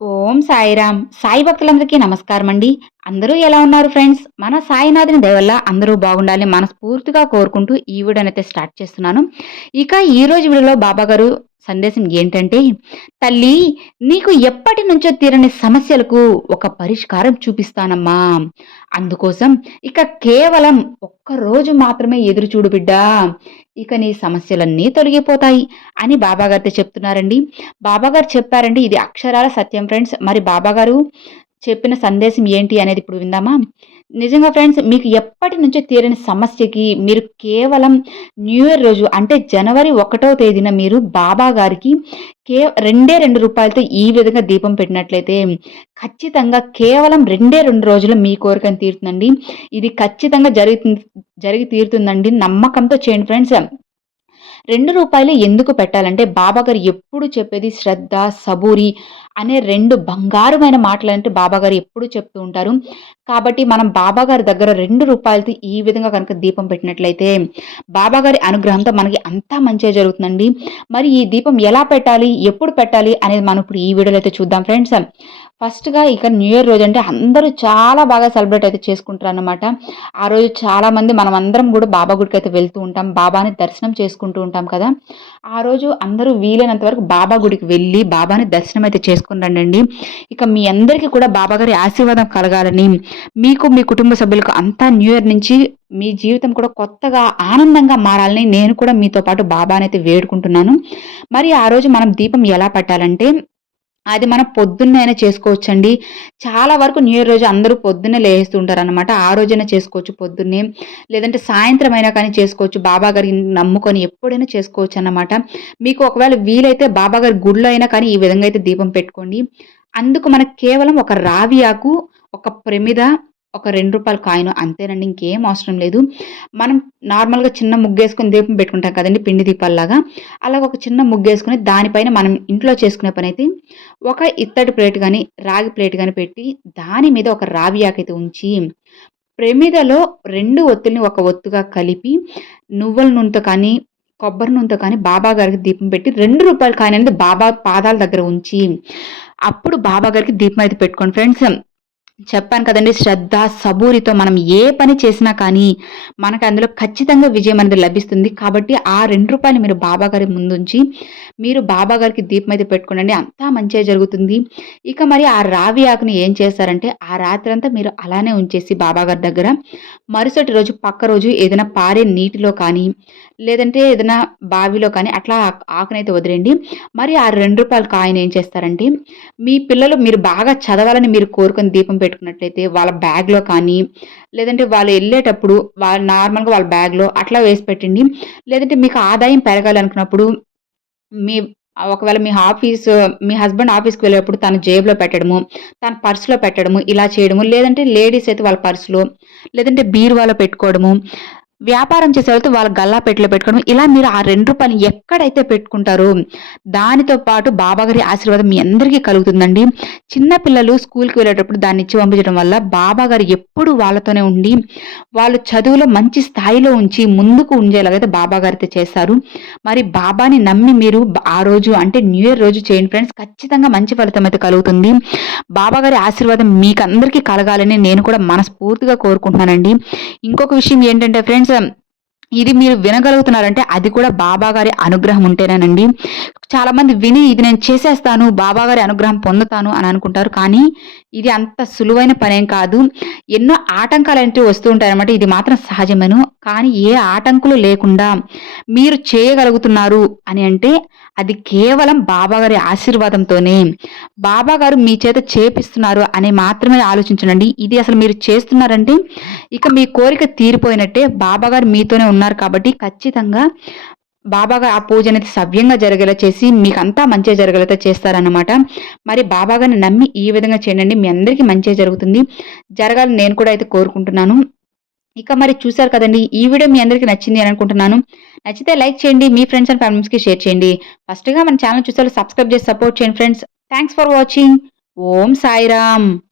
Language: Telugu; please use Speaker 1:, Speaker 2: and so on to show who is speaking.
Speaker 1: ఓం సాయిరామ్. సాయి భక్తులందరికీ నమస్కారం అండి అందరూ ఎలా ఉన్నారు ఫ్రెండ్స్? మన సాయినాథుని దయవల్ల అందరూ బాగుండాలని మనస్ఫూర్తిగా కోరుకుంటూ ఈ వీడియోనైతే స్టార్ట్ చేస్తున్నాను. ఇక ఈ రోజు వీడియోలో బాబా గారు సందేశం ఏంటంటే తల్లి నీకు ఎప్పటి నుంచో తీరని సమస్యలకు ఒక పరిష్కారం చూపిస్తానమ్మా. అందుకోసం ఇక కేవలం ఒక్క రోజు మాత్రమే ఎదురు చూడు బిడ్డా. ఇక నీ సమస్యలన్నీ తొలగిపోతాయి అని బాబాగారితో చెప్తున్నారండి. బాబాగారు చెప్పారండి ఇది అక్షరాల సత్యం ఫ్రెండ్స్. మరి బాబాగారు చెప్పిన సందేశం ఏంటి అనేది ఇప్పుడు విందామా? నిజంగా ఫ్రెండ్స్ మీకు ఎప్పటి నుంచో తీరని సమస్యకి మీరు కేవలం న్యూ ఇయర్ రోజు అంటే జనవరి ఒకటో తేదీన మీరు బాబా గారికి కే రెండే రెండు రూపాయలతో ఈ విధంగా దీపం పెట్టినట్లయితే ఖచ్చితంగా కేవలం రెండే రెండు రోజులు మీ కోరికను తీరుతుందండి. ఇది ఖచ్చితంగా జరిగి జరిగి తీరుతుందండి. నమ్మకంతో చేయండి ఫ్రెండ్స్. రెండు రూపాయలు ఎందుకు పెట్టాలంటే బాబా గారు ఎప్పుడు చెప్పేది శ్రద్ధ సబూరి అనే రెండు బంగారమైన మాటలు అంటే బాబాగారు ఎప్పుడు చెప్తూ ఉంటారు. కాబట్టి మనం బాబాగారి దగ్గర రెండు రూపాయలతో ఈ విధంగా కనుక దీపం పెట్టినట్లయితే బాబాగారి అనుగ్రహంతో మనకి అంతా మంచిగా జరుగుతుందండి. మరి ఈ దీపం ఎలా పెట్టాలి ఎప్పుడు పెట్టాలి అనేది మనం ఇప్పుడు ఈ వీడియోలో అయితే చూద్దాం ఫ్రెండ్స్. ఫస్ట్గా ఇక న్యూ ఇయర్ రోజు అంటే అందరూ చాలా బాగా సెలబ్రేట్ అయితే చేసుకుంటారు అనమాట ఆ రోజు చాలామంది మనం అందరం కూడా బాబా గుడికి అయితే వెళ్తూ ఉంటాం. బాబాని దర్శనం చేసుకుంటూ ఉంటాం కదా. ఆ రోజు అందరూ వీలైనంత వరకు బాబా గుడికి వెళ్ళి బాబాని దర్శనం అయితే చేసుకుని రండి ఇక మీ అందరికీ కూడా బాబా గారి ఆశీర్వాదం కలగాలని మీకు మీ కుటుంబ సభ్యులకు అంతా న్యూ ఇయర్ నుంచి మీ జీవితం కూడా కొత్తగా ఆనందంగా మారాలని నేను కూడా మీతో పాటు బాబానైతే వేడుకుంటున్నాను. మరి ఆ రోజు మనం దీపం ఎలా పెట్టాలంటే అది మనం పొద్దున్నైనా చేసుకోవచ్చండి. చాలా వరకు న్యూ ఇయర్ రోజు అందరూ పొద్దున్నే లేస్తుంటారు అనమాట ఆ రోజైనా చేసుకోవచ్చు పొద్దున్నే. లేదంటే సాయంత్రం అయినా కానీ చేసుకోవచ్చు. బాబా గారిని నమ్ముకొని ఎప్పుడైనా చేసుకోవచ్చు అన్నమాట మీకు ఒకవేళ వీలైతే బాబా గారి గుడిలో అయినా కానీ ఈ విధంగా అయితే దీపం పెట్టుకోండి. అందుకు మనకు కేవలం ఒక రావి ఆకు ఒక ప్రమిద ఒక రెండు రూపాయల కాయిన్ అంతేనండి ఇంకేం అవసరం లేదు. మనం నార్మల్గా చిన్న ముగ్గేసుకుని దీపం పెట్టుకుంటాం కదండి పిండి దీపాలలాగా. అలాగ ఒక చిన్న ముగ్గేసుకుని దానిపైన మనం ఇంట్లో చేసుకునే పని అయితే ఒక ఇత్తడి ప్లేట్ కానీ రాగి ప్లేట్ కానీ పెట్టి దాని మీద ఒక రావి ఆకైతే ఉంచి ప్రమిదలో రెండు ఒత్తుల్ని ఒక ఒత్తుగా కలిపి నువ్వుల నూనెతో కానీ కొబ్బరి నూనెతో కానీ బాబా గారికి దీపం పెట్టి రెండు రూపాయలు కాయన అనేది బాబా పాదాల దగ్గర ఉంచి అప్పుడు బాబా గారికి దీపం అయితే పెట్టుకోండి ఫ్రెండ్స్. చెప్పాను కదండి శ్రద్ధ సబూరితో మనం ఏ పని చేసినా కానీ మనకు అందులో ఖచ్చితంగా విజయం అనేది లభిస్తుంది. కాబట్టి ఆ రెండు రూపాయలు మీరు బాబాగారి ముందుంచి మీరు బాబాగారికి దీపం అయితే పెట్టుకోండి అంతా మంచిగా జరుగుతుంది. ఇక మరి ఆ రావి ఆకుని ఏం చేస్తారంటే ఆ రాత్రి అంతా మీరు అలానే ఉంచేసి బాబా గారి దగ్గర మరుసటి రోజు పక్క రోజు ఏదైనా పారే నీటిలో కానీ లేదంటే ఏదైనా బావిలో కానీ అట్లా ఆకునైతే వదిలేండి మరి ఆ రెండు రూపాయల కాయన ఏం చేస్తారంటే మీ పిల్లలు మీరు బాగా చదవాలని మీరు కోరుకొని దీపం పెట్టుకున్నట్లయితే వాళ్ళ బ్యాగ్లో కానీ లేదంటే వాళ్ళు వెళ్ళేటప్పుడు వాళ్ళ నార్మల్గా వాళ్ళ బ్యాగ్లో అట్లా వేసి పెట్టండి. లేదంటే మీకు ఆదాయం పెరగాలనుకున్నప్పుడు మీ ఒకవేళ మీ ఆఫీస్ మీ హస్బెండ్ ఆఫీస్కి వెళ్ళేటప్పుడు తన జేబులో పెట్టడము తన పర్సులో పెట్టడము ఇలా చేయడము లేదంటే లేడీస్ అయితే వాళ్ళ పర్సులో లేదంటే బీరువాలో పెట్టుకోవడము వ్యాపారం చేసే వాళ్ళతో వాళ్ళ గల్లా పెట్టిలో పెట్టుకోవడం. ఇలా మీరు ఆ రెండు రూపాయలు ఎక్కడైతే పెట్టుకుంటారో దానితో పాటు బాబాగారి ఆశీర్వాదం మీ అందరికీ కలుగుతుందండి. చిన్న పిల్లలు స్కూల్కి వెళ్ళేటప్పుడు దాన్ని ఇచ్చి పంపించడం వల్ల బాబాగారు ఎప్పుడు వాళ్ళతోనే ఉండి వాళ్ళు చదువులో మంచి స్థాయిలో ఉంచి ముందుకు ఉంచేలాగైతే బాబాగారితో చేస్తారు మరి బాబాని నమ్మి మీరు ఆ రోజు అంటే న్యూ ఇయర్ రోజు చేయండి ఫ్రెండ్స్. ఖచ్చితంగా మంచి ఫలితం అయితే కలుగుతుంది. బాబాగారి ఆశీర్వాదం మీకు అందరికీ కలగాలని నేను కూడా మనస్ఫూర్తిగా కోరుకుంటున్నానండి. ఇంకొక విషయం ఏంటంటే ఫ్రెండ్స్ ఇది మీరు వినగలుగుతున్నారంటే అది కూడా బాబా గారి అనుగ్రహం ఉంటేనేనండి. చాలా మంది విని ఇది నేను చేసేస్తాను బాబాగారి అనుగ్రహం పొందుతాను అని అనుకుంటారు. కానీ ఇది అంత సులువైన పనేం కాదు. ఎన్నో ఆటంకాలు అనేవి వస్తూ ఉంటాయన్నమాట ఇది మాత్రం సహజమేను. కానీ ఏ ఆటంకులు లేకుండా మీరు చేయగలుగుతున్నారు అని అంటే అది కేవలం బాబాగారి ఆశీర్వాదంతోనే. బాబాగారు మీ చేత చేపిస్తున్నారు అని మాత్రమే ఆలోచించండి. ఇది అసలు మీరు చేస్తున్నారంటే ఇక మీ కోరిక తీరిపోయినట్టే బాబాగారు మీతోనే ఉన్నారు కాబట్టి ఖచ్చితంగా బాబాగా ఆ పూజ అనేది సవ్యంగా జరిగేలా చేసి మీకు అంతా మంచిగా చేస్తారనమాట మరి బాబాగాని నమ్మి ఈ విధంగా చేయండి మీ అందరికీ మంచిగా జరుగుతుంది. జరగాలని నేను కూడా అయితే కోరుకుంటున్నాను. ఇక మరి చూసారు కదండి ఈ వీడియో మీ అందరికీ నచ్చింది అని అనుకుంటున్నాను. నచ్చితే లైక్ చేయండి మీ ఫ్రెండ్స్ అండ్ ఫ్యామిలీస్కి షేర్ చేయండి. ఫస్ట్గా మన ఛానల్ చూసే సబ్స్క్రైబ్ చేసి సపోర్ట్ చేయండి friends. Thanks for watching. Om Sairam.